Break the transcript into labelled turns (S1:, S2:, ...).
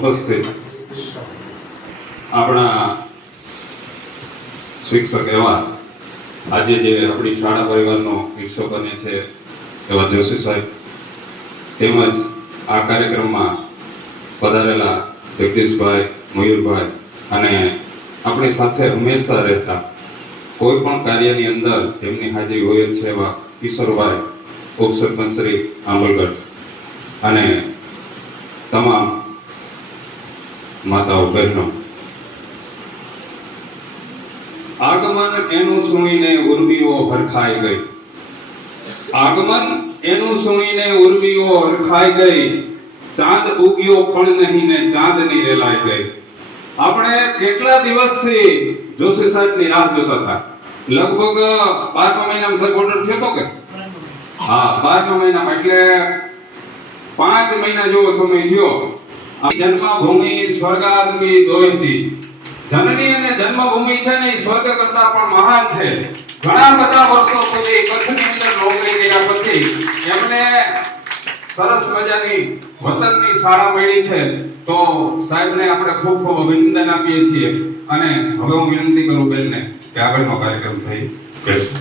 S1: ઉપસ્થિત આપણા શિક્ષક એવા આજે જે આપણી શાળા પરિવારનો હિસ્સો બને છે એવા જોશી સાહેબ, તેમજ આ કાર્યક્રમમાં પધારેલા જગદીશભાઈ, મયુરભાઈ અને આપણી સાથે હંમેશા રહેતા કોઈ પણ કાર્યની અંદર જેમની હાજરી હોય છે એવા કિશોરભાઈ, ઉપસરપંચ શ્રી આંબલગઢ અને તમામ માતાઓ, બહેનો. આગમન એનું સુણીને ઉર્મીઓ હરખાઈ ગઈ. આગમન એનું સુણીને ઉર્મીઓ હરખાઈ ગઈ. ચાંદ ઉગ્યો પણ નહીં ને ચાંદની રેલાઈ ગઈ. આપણે કેટલા દિવસથી જોશી સાહેબની રાહ જોતા હતા? લગભગ બારમા મહિનામાં સાહેબ ઓર્ડર થયો હતો કે? હા, બારમા મહિનામાં. એટલે પાંચ મહિના જેવો સમય થયો. જન્મભૂમિ સ્વર્ગાદમી દોયતી. જનની અને જન્મભૂમિ છે ને સ્વર્ગ કરતા પણ મહાન છે. ઘણા બધા વર્ષો સુધી કચ્છની અંદર નોકરી કર્યા પછી એમને સરસ મજાની વતનની શાળા મળી છે. તો સાહેબને આપણે ખૂબ ખૂબ અભિનંદન આપીએ છીએ. અને હવે હું વિનંતી કરું બેનને કે આગળનો કાર્યક્રમ થઈ કહેશું